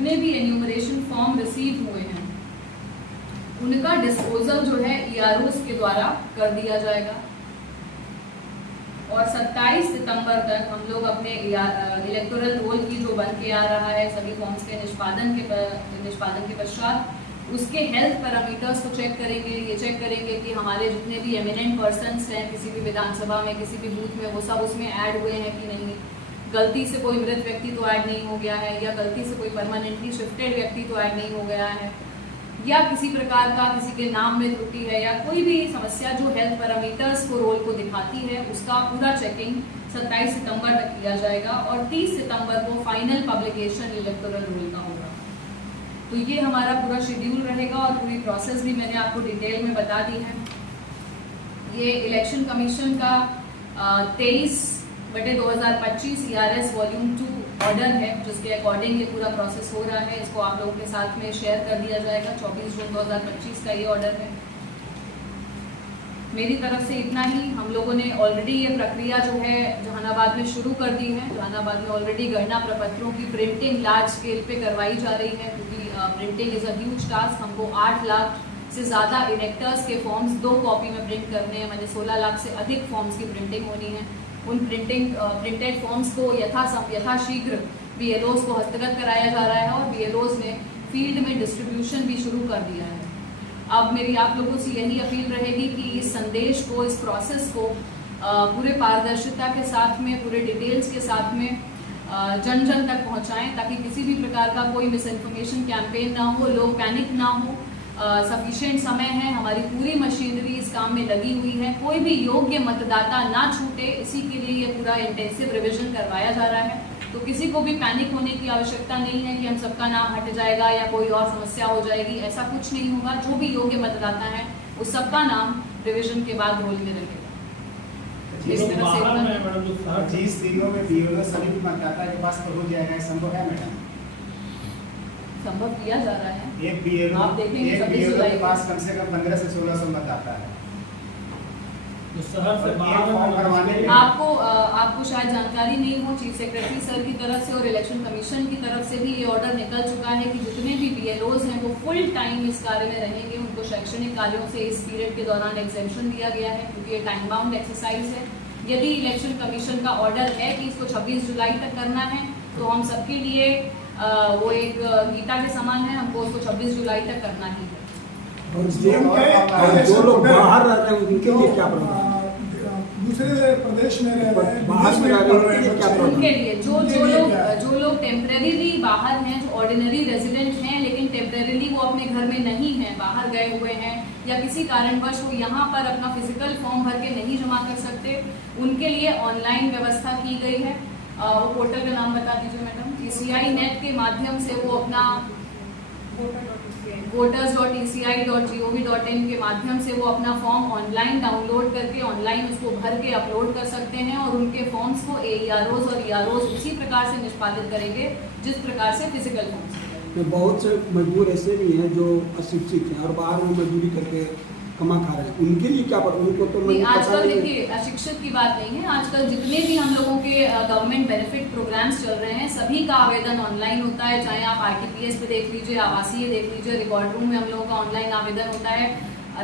जितने भी enumeration form receive हुए हैं उनका डिस्पोजल जो है EROs के द्वारा कर दिया जाएगा। और 27 सितंबर तक हम लोग अपने इलेक्टोरल रोल की जो बन के आ रहा है सभी फॉर्म्स के निष्पादन के पश्चात उसके हेल्थ पैरामीटर्स को चेक करेंगे। ये चेक करेंगे कि हमारे जितने भी एमिनेंट पर्सन्स हैं किसी भी विधानसभा में किसी भी बूथ में वो सब उसमें ऐड हुए हैं कि नहीं, गलती से कोई मृत व्यक्ति तो ऐड नहीं हो गया है या गलती से कोई परमानेंटली शिफ्टेड व्यक्ति तो ऐड नहीं हो गया है या किसी प्रकार का किसी के नाम में त्रुटि है या कोई भी समस्या जो हेल्थ पैरामीटर्स को रोल को दिखाती है उसका पूरा चेकिंग 27 सितंबर तक किया जाएगा और 30 सितंबर को फाइनल पब्लिकेशन इलेक्टोरल रोल का होगा। तो ये हमारा पूरा शेड्यूल रहेगा और पूरी प्रोसेस भी मैंने आपको डिटेल में बता दी है। ये इलेक्शन कमीशन का 23/2025 ERS वॉल्यूम 2 ऑर्डर है जिसके अकॉर्डिंग ये पूरा प्रोसेस हो रहा है। इसको आप लोगों के साथ में शेयर कर दिया जाएगा। 24 जून 2025 का ये ऑर्डर है। मेरी तरफ से इतना ही। हम लोगों ने ऑलरेडी ये प्रक्रिया जो है जहानाबाद में शुरू कर दी है। जहानाबाद में ऑलरेडी गणना प्रपत्रों की प्रिंटिंग लार्ज स्केल पे करवाई जा रही है क्योंकि printing is a huge task. हमको 8 लाख से ज़्यादा इलेक्टर्स के फॉर्म्स 2 कॉपी में प्रिंट करने हैं, मैंने 16 लाख से अधिक फॉर्म्स की प्रिंटिंग होनी है। उन प्रिंटेड फॉर्म्स को यथाशीघ्र BLOs को हस्तगत कराया जा रहा है और BLOs ने फील्ड में डिस्ट्रीब्यूशन भी शुरू कर दिया है। अब मेरी आप लोगों से यही अपील रहेगी कि इस संदेश को, इस प्रोसेस को पूरे पारदर्शिता के साथ में, पूरे डिटेल्स के साथ में जन जन तक पहुंचाएं ताकि किसी भी प्रकार का कोई मिस इन्फॉर्मेशन कैंपेन ना हो, लोग पैनिक ना हो। सफिशिएंट समय है, हमारी पूरी मशीनरी इस काम में लगी हुई है। कोई भी योग्य मतदाता ना छूटे, इसी के लिए ये पूरा इंटेंसिव रिवीजन करवाया जा रहा है। तो किसी को भी पैनिक होने की आवश्यकता नहीं है कि हम सबका नाम हट जाएगा या कोई और समस्या हो जाएगी, ऐसा कुछ नहीं होगा। जो भी योग्य मतदाता है उस सबका नाम रिवीजन के बाद रोल में रहेगा। इस तरह से 25 दिनों में BLO सभी मतदाता के पास पहुंच जाएगा, संभव है मैडम? संभव किया जा रहा है। एक BLO आप देखेंगे एक BLO के पास कम से कम 1500 से 1600 मतदाता है। आपको शायद जानकारी नहीं हो, चीफ सेक्रेटरी सर की तरफ से और इलेक्शन कमीशन की तरफ से भी ये ऑर्डर निकल चुका है कि जितने भी BLOs हैं वो फुल टाइम इस कार्य में रहेंगे। उनको शैक्षणिक कार्यों से इस पीरियड के दौरान एग्जेम्पशन दिया गया है क्योंकि ये टाइम बाउंड एक्सरसाइज है। यदि इलेक्शन कमीशन का ऑर्डर है कि इसको 26 जुलाई तक करना है तो हम सबके लिए वो एक गीता के समान है, हमको उसको 26 जुलाई तक करना ही है। और जो लोग बाहर रहते हैं उनके लिए क्या प्रॉब्लम? दूसरे प्रदेश में रह रहे हैं, उनके लिए जो लोग टेम्परेरीली बाहर हैं, जो ऑर्डिनरी रेजिडेंट हैं लेकिन टेम्परेरीली वो अपने घर में नहीं हैं, बाहर गए हुए हैं या किसी कारणवश वो यहाँ पर अपना फिजिकल फॉर्म भर के नहीं जमा कर सकते, उनके लिए ऑनलाइन व्यवस्था की गई है। वो पोर्टल का नाम बता दीजिए मैडम। ECI नेट के माध्यम से वो अपना voters.eci.gov.in के माध्यम से वो अपना फॉर्म ऑनलाइन डाउनलोड करके ऑनलाइन उसको भर के अपलोड कर सकते हैं और उनके फॉर्म्स को AEROs और EROs उसी प्रकार से निष्पादित करेंगे जिस प्रकार से फिजिकल फॉर्म्स। बहुत से मजदूर ऐसे भी हैं जो अशिक्षित हैं और बाहर में मजदूरी करके कमा खा रहे हैं, उनके लिए क्या पर उनको तो आजकल देखिए अशिक्षित की बात नहीं है। आजकल जितने भी हम लोगों के गवर्नमेंट बेनिफिट प्रोग्राम्स चल रहे हैं सभी का आवेदन ऑनलाइन होता है। चाहे आप RTPS पे देख लीजिए, आवासीय देख लीजिए, रिकॉर्ड रूम में हम लोगों का ऑनलाइन आवेदन होता है,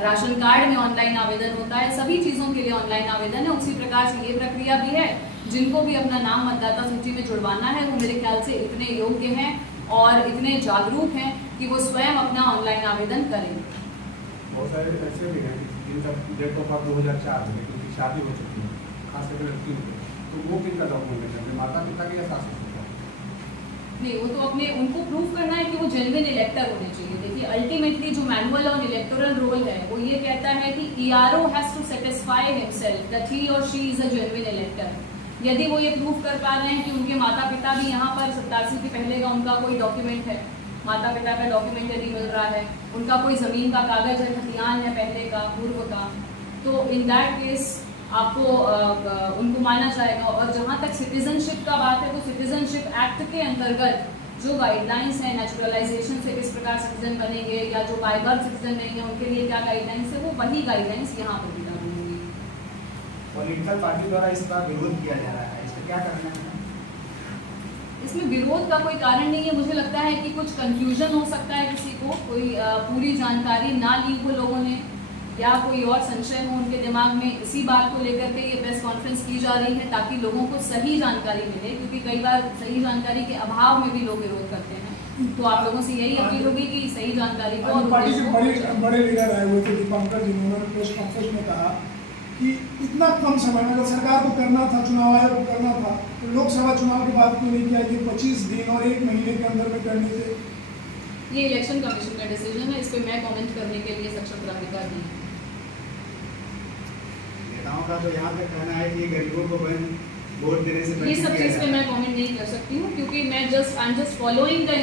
राशन कार्ड में ऑनलाइन आवेदन होता है, सभी चीज़ों के लिए ऑनलाइन आवेदन है। उसी प्रकार से ये प्रक्रिया भी है। जिनको भी अपना नाम मतदाता सूची में जुड़वाना है वो मेरे ख्याल से इतने योग्य हैं और इतने जागरूक हैं कि वो स्वयं अपना ऑनलाइन आवेदन करेंगे। बहुत सारे ऐसे भी हैं जिनका डेट ऑफ बर्थ 2004 में क्योंकि शादी हो चुकी है, खास करके लड़कियों को, तो वो किनका डॉक्यूमेंट है? माता पिता की या सास ससुर का? नहीं, वो तो अपने उनको प्रूव करना है कि वो जेन्युइन इलेक्टर होने चाहिए। देखिए अल्टीमेटली जो मैनुअल ऑन इलेक्टोरल रोल है वो ये कहता है कि ERO has to satisfy himself that he और she is a genuine elector. यदि वो ये प्रूव कर पा रहे हैं कि उनके माता पिता भी यहाँ पर 87 के पहले का उनका कोई डॉक्यूमेंट है, माता पिता का डॉक्यूमेंट यदि मिल रहा है, उनका कोई ज़मीन का कागज है, खतियान है पहले का, पूर्व का, तो इन दैट केस आपको उनको माना जाएगा। और जहाँ तक सिटीजनशिप का बात है तो सिटीजनशिप एक्ट के अंतर्गत जो गाइडलाइंस है नेचुरलाइजेशन से किस प्रकार सिटीजन बनेंगे या जो बाय बर्थ सिटीजन नहीं है उनके लिए क्या गाइडलाइंस है, वो वही गाइडलाइंस यहाँ पर भी लागू होंगी। पॉलिटिकल पार्टी द्वारा इसका विरोध किया जा रहा है, इसका क्या करना है? इसमें विरोध का कोई कारण नहीं है। मुझे लगता है कि कुछ कंफ्यूजन हो सकता है किसी को, कोई पूरी जानकारी ना ली हो लोगों ने, या कोई और संशय हो उनके दिमाग में। इसी बात को लेकर के ये प्रेस कॉन्फ्रेंस की जा रही है ताकि लोगों को सही जानकारी मिले, क्योंकि कई बार सही जानकारी के अभाव में भी लोग विरोध करते हैं। तो आप लोगों से यही अपील होगी कि सही जानकारी को और पार्टी उद्देश्य के को- बड़े लीडर आए हुए थे दीपांकर जी, उन्होंने प्रेस कॉन्फ्रेंस में कहा कि इतना कम समय में अगर सरकार को करना था, चुनाव आयोग को करना था, तो लोकसभा चुनाव के बाद क्यों नहीं किया? ये 25 दिन और 1 महीने के अंदर में करने से। ये इलेक्शन कमीशन का डिसीजन है, इस पे मैं कमेंट करने के लिए सक्षम प्राधिकार नहीं है। नेताओं का तो यहाँ तक कहना है कि गरीबों को वोट देने से ये वंचित सब किया चीज़ पे जा रहा है। मैं कमेंट नहीं कर सकती हूँ, क्योंकि मैं I am just following the